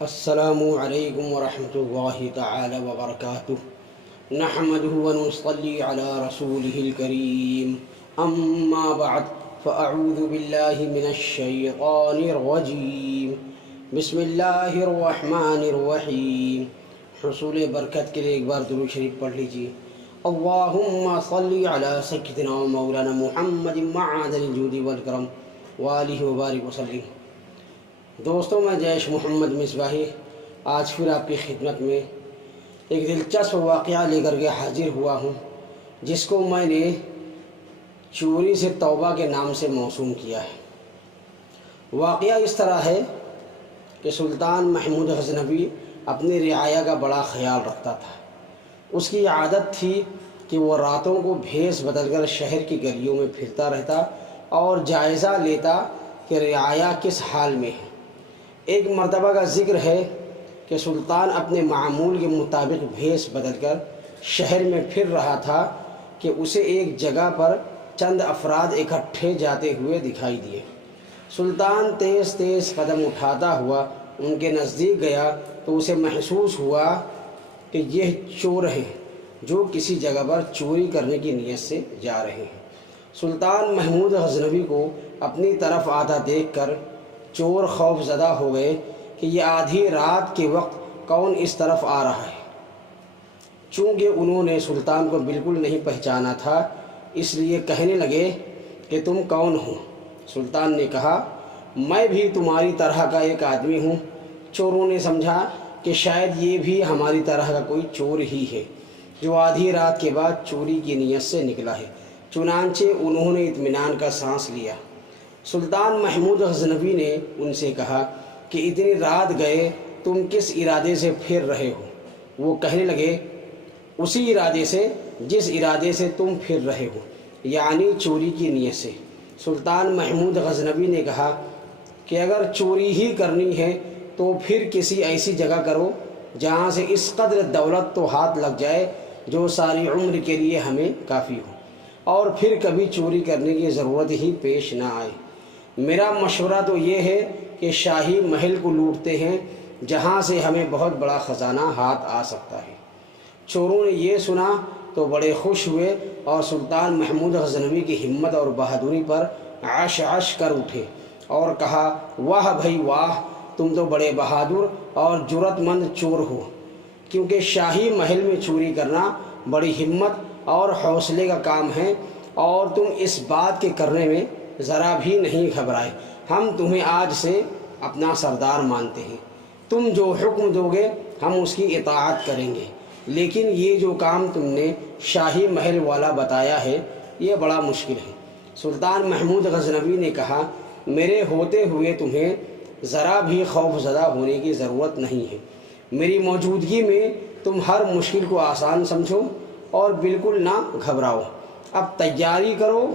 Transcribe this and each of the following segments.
السلام علیکم ورحمۃ اللہ تعالی وبرکاتہ نحمدہ ونصلی علی رسولہ الکریم اما بعد فاعوذ باللہ من الشیطان الرجیم بسم اللہ الرحمن الرحیم۔ حصول برکت کے لیے ایک بار درود شریف پڑھ لیجیے۔ اللہم صلی علی سیدنا مولانا محمد معدن الجود والکرم وآلہ وبارک وسلم۔ دوستوں، میں جیش محمد مصباحی آج پھر آپ کی خدمت میں ایک دلچسپ واقعہ لے کر کے حاضر ہوا ہوں، جس کو میں نے چوری سے توبہ کے نام سے موسوم کیا ہے۔ واقعہ اس طرح ہے کہ سلطان محمود غزنوی اپنی رعایا کا بڑا خیال رکھتا تھا۔ اس کی عادت تھی کہ وہ راتوں کو بھیس بدل کر شہر کی گلیوں میں پھرتا رہتا اور جائزہ لیتا کہ رعایا کس حال میں ہے۔ ایک مرتبہ کا ذکر ہے کہ سلطان اپنے معمول کے مطابق بھیس بدل کر شہر میں پھر رہا تھا کہ اسے ایک جگہ پر چند افراد اکٹھے جاتے ہوئے دکھائی دیے۔ سلطان تیز تیز قدم اٹھاتا ہوا ان کے نزدیک گیا تو اسے محسوس ہوا کہ یہ چور ہیں جو کسی جگہ پر چوری کرنے کی نیت سے جا رہے ہیں۔ سلطان محمود غزنوی کو اپنی طرف آتا دیکھ کر چور خوف زدہ ہو گئے کہ یہ آدھی رات کے وقت کون اس طرف آ رہا ہے۔ چونکہ انہوں نے سلطان کو بالکل نہیں پہچانا تھا، اس لیے کہنے لگے کہ تم کون ہو؟ سلطان نے کہا، میں بھی تمہاری طرح کا ایک آدمی ہوں۔ چوروں نے سمجھا کہ شاید یہ بھی ہماری طرح کا کوئی چور ہی ہے جو آدھی رات کے بعد چوری کی نیت سے نکلا ہے۔ چنانچہ انہوں نے اطمینان کا سانس لیا۔ سلطان محمود غزنوی نے ان سے کہا کہ اتنی رات گئے تم کس ارادے سے پھر رہے ہو؟ وہ کہنے لگے، اسی ارادے سے جس ارادے سے تم پھر رہے ہو، یعنی چوری کی نیت سے۔ سلطان محمود غزنوی نے کہا کہ اگر چوری ہی کرنی ہے تو پھر کسی ایسی جگہ کرو جہاں سے اس قدر دولت تو ہاتھ لگ جائے جو ساری عمر کے لیے ہمیں کافی ہو، اور پھر کبھی چوری کرنے کی ضرورت ہی پیش نہ آئے۔ میرا مشورہ تو یہ ہے کہ شاہی محل کو لوٹتے ہیں جہاں سے ہمیں بہت بڑا خزانہ ہاتھ آ سکتا ہے۔ چوروں نے یہ سنا تو بڑے خوش ہوئے اور سلطان محمود غزنوی کی ہمت اور بہادری پر عش عش کر اٹھے اور کہا، واہ بھائی واہ، تم تو بڑے بہادر اور جرأت مند چور ہو، کیونکہ شاہی محل میں چوری کرنا بڑی ہمت اور حوصلے کا کام ہے، اور تم اس بات کے کرنے میں ذرا بھی نہیں گھبرائے۔ ہم تمہیں آج سے اپنا سردار مانتے ہیں، تم جو حکم دو گے ہم اس کی اطاعت کریں گے، لیکن یہ جو کام تم نے شاہی محل والا بتایا ہے یہ بڑا مشکل ہے۔ سلطان محمود غزنوی نے کہا، میرے ہوتے ہوئے تمہیں ذرا بھی خوف زدہ ہونے کی ضرورت نہیں ہے۔ میری موجودگی میں تم ہر مشکل کو آسان سمجھو اور بالکل نہ گھبراؤ۔ اب تیاری کرو،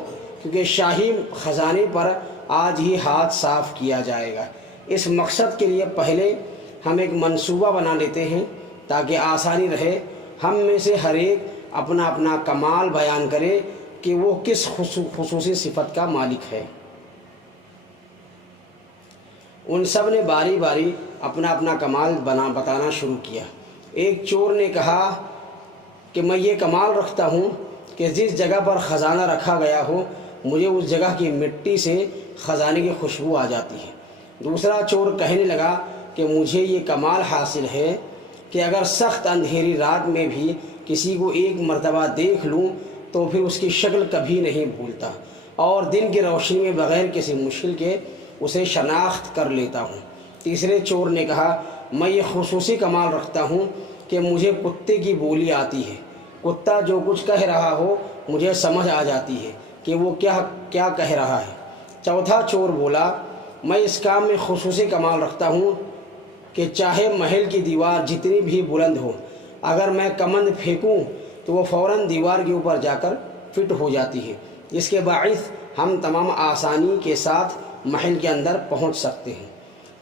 کیونکہ شاہی خزانے پر آج ہی ہاتھ صاف کیا جائے گا۔ اس مقصد کے لیے پہلے ہم ایک منصوبہ بنا لیتے ہیں تاکہ آسانی رہے۔ ہم میں سے ہر ایک اپنا اپنا کمال بیان کرے کہ وہ کس خصوصی صفت کا مالک ہے۔ ان سب نے باری باری اپنا اپنا کمال بتانا شروع کیا۔ ایک چور نے کہا کہ میں یہ کمال رکھتا ہوں کہ جس جگہ پر خزانہ رکھا گیا ہو مجھے اس جگہ کی مٹی سے خزانے کی خوشبو آ جاتی ہے۔ دوسرا چور کہنے لگا کہ مجھے یہ کمال حاصل ہے کہ اگر سخت اندھیری رات میں بھی کسی کو ایک مرتبہ دیکھ لوں تو پھر اس کی شکل کبھی نہیں بھولتا، اور دن کی روشنی میں بغیر کسی مشکل کے اسے شناخت کر لیتا ہوں۔ تیسرے چور نے کہا، میں یہ خصوصی کمال رکھتا ہوں کہ مجھے کتے کی بولی آتی ہے، کتا جو کچھ کہہ رہا ہو مجھے سمجھ آ جاتی ہے کہ وہ کیا کہہ رہا ہے۔ چوتھا چور بولا، میں اس کام میں خصوصی کمال رکھتا ہوں کہ چاہے محل کی دیوار جتنی بھی بلند ہو، اگر میں کمند پھینکوں تو وہ فوراً دیوار کے اوپر جا کر فٹ ہو جاتی ہے، جس کے باعث ہم تمام آسانی کے ساتھ محل کے اندر پہنچ سکتے ہیں۔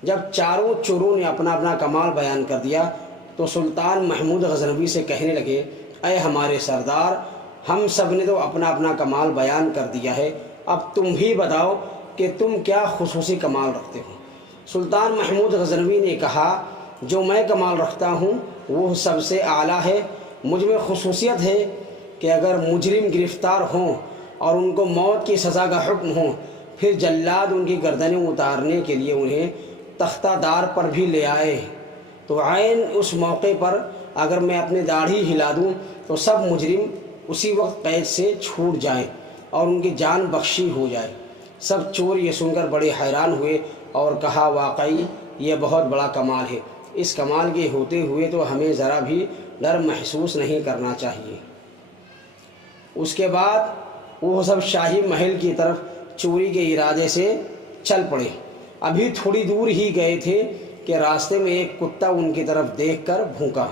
جب چاروں چوروں نے اپنا اپنا کمال بیان کر دیا تو سلطان محمود غزنوی سے کہنے لگے، اے ہمارے سردار، ہم سب نے تو اپنا اپنا کمال بیان کر دیا ہے، اب تم بھی بتاؤ کہ تم کیا خصوصی کمال رکھتے ہو۔ سلطان محمود غزنوی نے کہا جو میں کمال رکھتا ہوں وہ سب سے اعلیٰ ہے۔ مجھ میں خصوصیت ہے کہ اگر مجرم گرفتار ہوں اور ان کو موت کی سزا کا حکم ہو، پھر جلاد ان کی گردنیں اتارنے کے لیے انہیں تختہ دار پر بھی لے آئے، تو عین اس موقع پر اگر میں اپنی داڑھی ہلا دوں تو سب مجرم اسی وقت قید سے چھوٹ جائیں اور ان کی جان بخشی ہو جائے۔ سب چور یہ سن کر بڑے حیران ہوئے اور کہا، واقعی یہ بہت بڑا کمال ہے، اس کمال کے ہوتے ہوئے تو ہمیں ذرا بھی ڈر محسوس نہیں کرنا چاہیے۔ اس کے بعد وہ سب شاہی محل کی طرف چوری کے ارادے سے چل پڑے۔ ابھی تھوڑی دور ہی گئے تھے کہ راستے میں ایک کتا ان کی طرف دیکھ کر بھونکا۔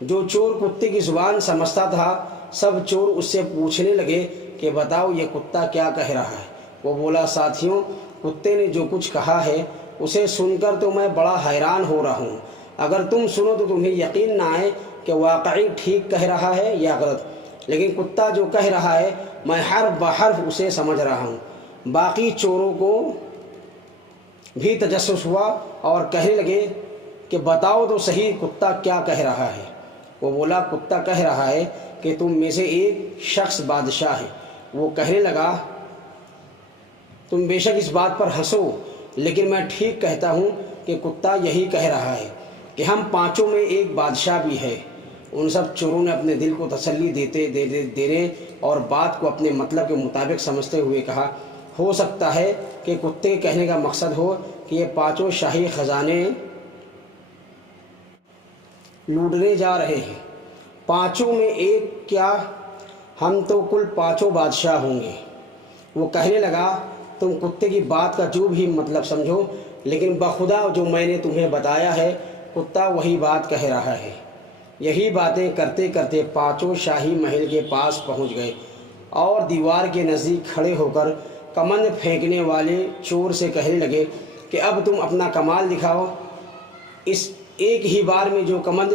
جو چور کتے کی زبان سمجھتا تھا، سب چور اس سے پوچھنے لگے کہ بتاؤ یہ کتا کیا کہہ رہا ہے۔ وہ بولا، ساتھیوں، کتے نے جو کچھ کہا ہے اسے سن کر تو میں بڑا حیران ہو رہا ہوں۔ اگر تم سنو تو تمہیں یقین نہ آئے کہ واقعی ٹھیک کہہ رہا ہے یا غلط، لیکن کتا جو کہہ رہا ہے میں حرف بحرف اسے سمجھ رہا ہوں۔ باقی چوروں کو بھی تجسس ہوا اور کہنے لگے کہ بتاؤ تو صحیح کتا کیا کہہ رہا ہے۔ وہ بولا، کتا کہہ رہا ہے کہ تم میں سے ایک شخص بادشاہ ہے۔ وہ کہنے لگا، تم بے شک اس بات پر ہنسو، لیکن میں ٹھیک کہتا ہوں کہ کتا یہی کہہ رہا ہے کہ ہم پانچوں میں ایک بادشاہ بھی ہے۔ ان سب چوروں نے اپنے دل کو تسلی دینے اور بات کو اپنے مطلب کے مطابق سمجھتے ہوئے کہا، ہو سکتا ہے کہ کتے کہنے کا مقصد ہو کہ یہ پانچوں شاہی خزانے لوٹنے جا رہے ہیں۔ پانچوں میں ایک کیا، ہم تو کل پانچوں بادشاہ ہوں گے۔ وہ کہنے لگا، تم کتے کی بات کا جو بھی مطلب سمجھو، لیکن بخدا جو میں نے تمہیں بتایا ہے کتا وہی بات کہہ رہا ہے۔ یہی باتیں کرتے کرتے پانچوں شاہی محل کے پاس پہنچ گئے اور دیوار کے نزدیک کھڑے ہو کر کمند پھینکنے والے چور سے کہنے لگے کہ اب تم اپنا کمال دکھاؤ۔ اس ایک ہی بار میں جو کمند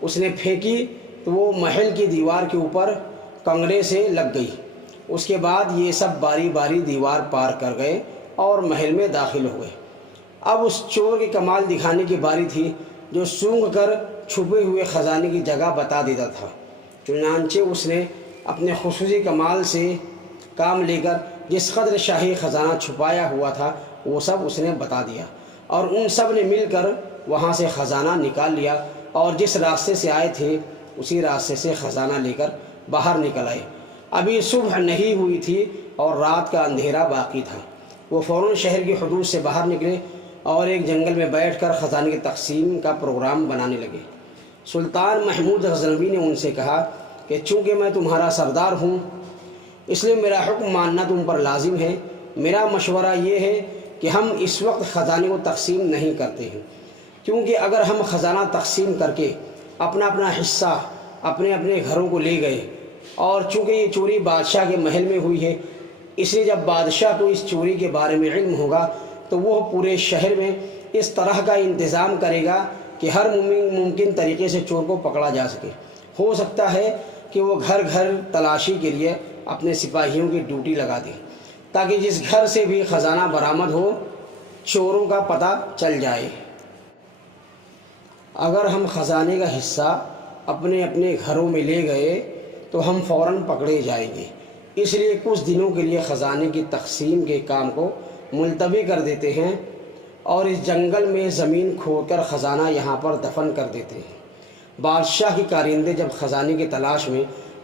اس نے پھینکی تو وہ محل کی دیوار کے اوپر کنگرے سے لگ گئی۔ اس کے بعد یہ سب باری باری دیوار پار کر گئے اور محل میں داخل ہوئے۔ اب اس چور کے کمال دکھانے کی باری تھی جو سونگھ کر چھپے ہوئے خزانے کی جگہ بتا دیتا تھا۔ چنانچہ اس نے اپنے خصوصی کمال سے کام لے کر جس قدر شاہی خزانہ چھپایا ہوا تھا وہ سب اس نے بتا دیا، اور ان سب نے مل کر وہاں سے خزانہ نکال لیا اور جس راستے سے آئے تھے اسی راستے سے خزانہ لے کر باہر نکل آئے۔ ابھی صبح نہیں ہوئی تھی اور رات کا اندھیرا باقی تھا۔ وہ فوراً شہر کی حدود سے باہر نکلے اور ایک جنگل میں بیٹھ کر خزانے کی تقسیم کا پروگرام بنانے لگے۔ سلطان محمود غزنوی نے ان سے کہا کہ چونکہ میں تمہارا سردار ہوں اس لیے میرا حکم ماننا تم پر لازم ہے۔ میرا مشورہ یہ ہے کہ ہم اس وقت خزانے کو تقسیم نہیں کرتے ہیں، کیونکہ اگر ہم خزانہ تقسیم کر کے اپنا اپنا حصہ اپنے اپنے گھروں کو لے گئے، اور چونکہ یہ چوری بادشاہ کے محل میں ہوئی ہے، اس لیے جب بادشاہ کو اس چوری کے بارے میں علم ہوگا تو وہ پورے شہر میں اس طرح کا انتظام کرے گا کہ ہر ممکن طریقے سے چور کو پکڑا جا سکے۔ ہو سکتا ہے کہ وہ گھر گھر تلاشی کے لیے اپنے سپاہیوں کی ڈیوٹی لگا دے تاکہ جس گھر سے بھی خزانہ برآمد ہو چوروں کا پتہ چل جائے۔ اگر ہم خزانے کا حصہ اپنے اپنے گھروں میں لے گئے تو ہم فوراً پکڑے جائیں گے، اس لیے کچھ دنوں کے لیے خزانے کی تقسیم کے کام کو ملتوی کر دیتے ہیں اور اس جنگل میں زمین کھود کر خزانہ یہاں پر دفن کر دیتے ہیں۔ بادشاہ کے کارندے جب خزانے کی تلاش میں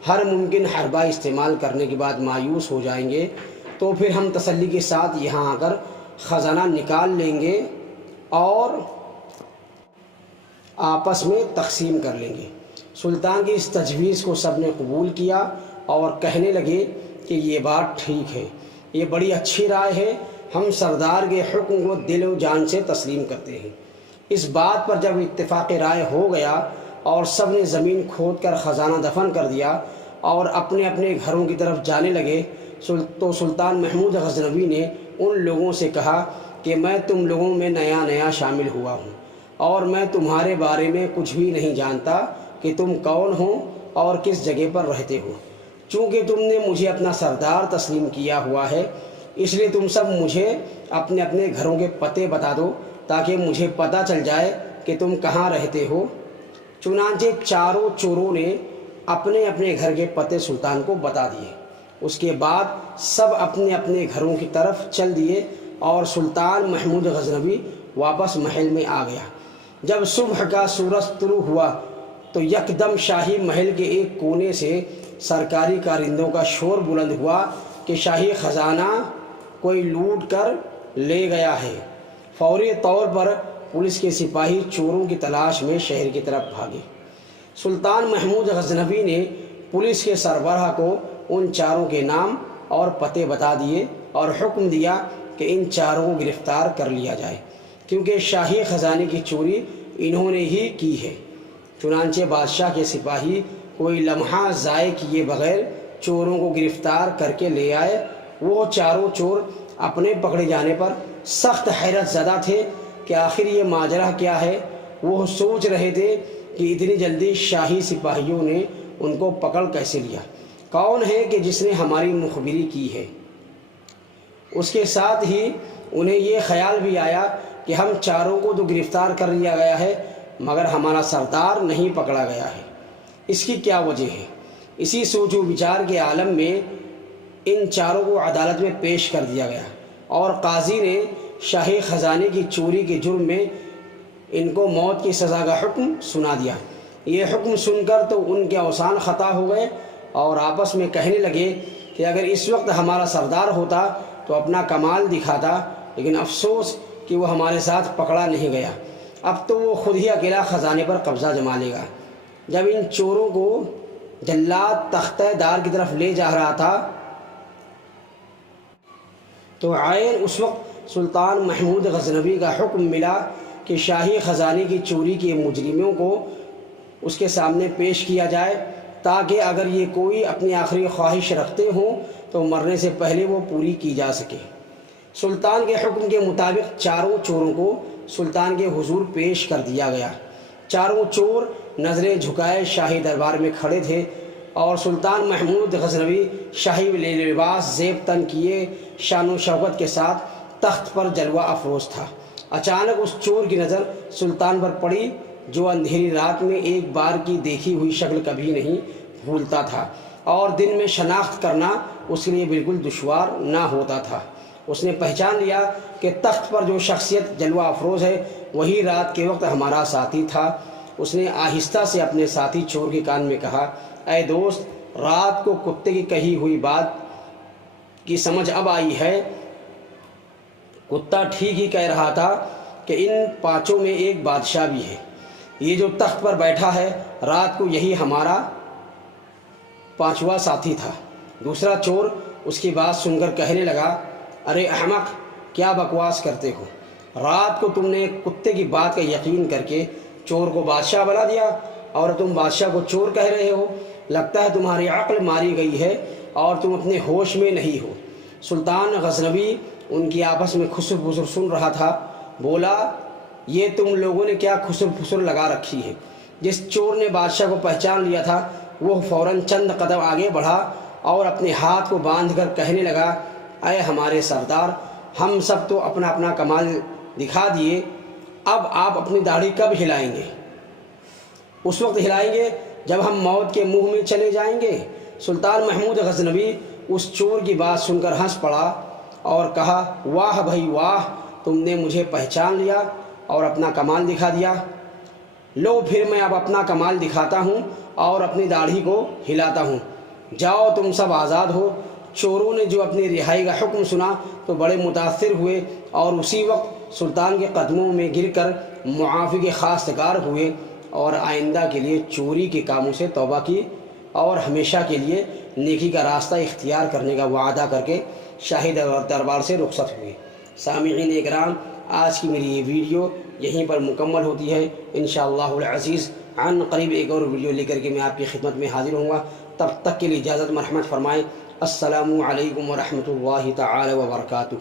ہر ممکن حربہ استعمال کرنے کے بعد مایوس ہو جائیں گے تو پھر ہم تسلی کے ساتھ یہاں آ کر خزانہ نکال لیں گے اور آپس میں تقسیم کر لیں گے۔ سلطان کی اس تجویز کو سب نے قبول کیا اور کہنے لگے کہ یہ بات ٹھیک ہے، یہ بڑی اچھی رائے ہے، ہم سردار کے حکم کو دل و جان سے تسلیم کرتے ہیں۔ اس بات پر جب اتفاق رائے ہو گیا اور سب نے زمین کھود کر خزانہ دفن کر دیا اور اپنے اپنے گھروں کی طرف جانے لگے تو سلطان محمود غزنوی نے ان لوگوں سے کہا کہ میں تم لوگوں میں نیا شامل ہوا ہوں اور میں تمہارے بارے میں کچھ بھی نہیں جانتا کہ تم کون ہو اور کس جگہ پر رہتے ہو۔ چونکہ تم نے مجھے اپنا سردار تسلیم کیا ہوا ہے اس لیے تم سب مجھے اپنے اپنے گھروں کے پتے بتا دو تاکہ مجھے پتہ چل جائے کہ تم کہاں رہتے ہو؟ چنانچہ چاروں چوروں نے اپنے اپنے گھر کے پتے سلطان کو بتا دیے۔ اس کے بعد سب اپنے اپنے گھروں کی طرف چل دیے اور سلطان محمود غزنوی واپس محل میں آ گیا۔ جب صبح کا سورج طلوع ہوا تو یکدم شاہی محل کے ایک کونے سے سرکاری کارندوں کا شور بلند ہوا کہ شاہی خزانہ کوئی لوٹ کر لے گیا ہے۔ فوری طور پر پولیس کے سپاہی چوروں کی تلاش میں شہر کی طرف بھاگے۔ سلطان محمود غزنوی نے پولیس کے سربراہ کو ان چاروں کے نام اور پتے بتا دیے اور حکم دیا کہ ان چاروں کو گرفتار کر لیا جائے، کیونکہ شاہی خزانے کی چوری انہوں نے ہی کی ہے۔ چنانچہ بادشاہ کے سپاہی کوئی لمحہ ضائع کیے بغیر چوروں کو گرفتار کر کے لے آئے۔ وہ چاروں چور اپنے پکڑے جانے پر سخت حیرت زدہ تھے کہ آخر یہ ماجرا کیا ہے۔ وہ سوچ رہے تھے کہ اتنی جلدی شاہی سپاہیوں نے ان کو پکڑ کیسے لیا، کون ہے کہ جس نے ہماری مخبری کی ہے۔ اس کے ساتھ ہی انہیں یہ خیال بھی آیا کہ ہم چاروں کو تو گرفتار کر لیا گیا ہے مگر ہمارا سردار نہیں پکڑا گیا ہے، اس کی کیا وجہ ہے؟ اسی سوچ و بچار کے عالم میں ان چاروں کو عدالت میں پیش کر دیا گیا اور قاضی نے شاہی خزانے کی چوری کے جرم میں ان کو موت کی سزا کا حکم سنا دیا۔ یہ حکم سن کر تو ان کے اوسان خطا ہو گئے اور آپس میں کہنے لگے کہ اگر اس وقت ہمارا سردار ہوتا تو اپنا کمال دکھاتا، لیکن افسوس کہ وہ ہمارے ساتھ پکڑا نہیں گیا، اب تو وہ خود ہی اکیلا خزانے پر قبضہ جما لے گا۔ جب ان چوروں کو جلاد تختہ دار کی طرف لے جا رہا تھا تو عین اس وقت سلطان محمود غزنوی کا حکم ملا کہ شاہی خزانے کی چوری کے مجرموں کو اس کے سامنے پیش کیا جائے تاکہ اگر یہ کوئی اپنی آخری خواہش رکھتے ہوں تو مرنے سے پہلے وہ پوری کی جا سکے۔ سلطان کے حکم کے مطابق چاروں چوروں کو سلطان کے حضور پیش کر دیا گیا۔ چاروں چور نظریں جھکائے شاہی دربار میں کھڑے تھے اور سلطان محمود غزنوی شاہی لباس زیب تن کیے شان و شوکت کے ساتھ تخت پر جلوہ افروز تھا۔ اچانک اس چور کی نظر سلطان پر پڑی جو اندھیری رات میں ایک بار کی دیکھی ہوئی شکل کبھی نہیں بھولتا تھا اور دن میں شناخت کرنا اس کے لیے بالکل دشوار نہ ہوتا تھا۔ اس نے پہچان لیا کہ تخت پر جو شخصیت جلوہ افروز ہے وہی رات کے وقت ہمارا ساتھی تھا۔ اس نے آہستہ سے اپنے ساتھی چور کے کان میں کہا، اے دوست، رات کو کتے کی کہی ہوئی بات کی سمجھ اب آئی ہے۔ کتا ٹھیک ہی کہہ رہا تھا کہ ان پانچوں میں ایک بادشاہ بھی ہے۔ یہ جو تخت پر بیٹھا ہے رات کو یہی ہمارا پانچواں ساتھی تھا۔ دوسرا چور اس کی بات سن کر کہنے لگا، ارے احمق، کیا بکواس کرتے ہو؟ رات کو تم نے ایک کتے کی بات کا یقین کر کے چور کو بادشاہ بنا دیا اور تم بادشاہ کو چور کہہ رہے ہو۔ لگتا ہے تمہاری عقل ماری گئی ہے اور تم اپنے ہوش میں نہیں ہو۔ سلطان غزنوی ان کی آپس میں خسر پسر سن رہا تھا۔ بولا، یہ تم لوگوں نے کیا خسر پسر لگا رکھی ہے؟ جس چور نے بادشاہ کو پہچان لیا تھا وہ فوراً چند قدم آگے بڑھا اور اپنے ہاتھ کو باندھ کر کہنے لگا، اے ہمارے سردار، ہم سب تو اپنا اپنا کمال دکھا دیے، اب آپ اپنی داڑھی کب ہلائیں گے؟ اس وقت ہلائیں گے جب ہم موت کے منہ میں چلے جائیں گے۔ سلطان محمود غزنوی اس چور کی بات سن کر ہنس پڑا اور کہا، واہ بھائی واہ، تم نے مجھے پہچان لیا اور اپنا کمال دکھا دیا۔ لو پھر میں اب اپنا کمال دکھاتا ہوں اور اپنی داڑھی کو ہلاتا ہوں۔ جاؤ، تم سب آزاد ہو۔ چوروں نے جو اپنی رہائی کا حکم سنا تو بڑے متاثر ہوئے اور اسی وقت سلطان کے قدموں میں گر کر معافی کے خواستگار ہوئے اور آئندہ کے لیے چوری کے کاموں سے توبہ کی اور ہمیشہ کے لیے نیکی کا راستہ اختیار کرنے کا وعدہ کر کے شاہی دربار سے رخصت ہوئے۔ سامعین اکرام، آج کی میری یہ ویڈیو یہیں پر مکمل ہوتی ہے۔ انشاءاللہ العزیز عن قریب ایک اور ویڈیو لے کر کے میں آپ کی خدمت میں حاضر ہوں گا۔ تب تک کے لیے اجازت مرحمت فرمائیں۔ السلام علیکم ورحمۃ اللہ تعالی وبرکاتہ۔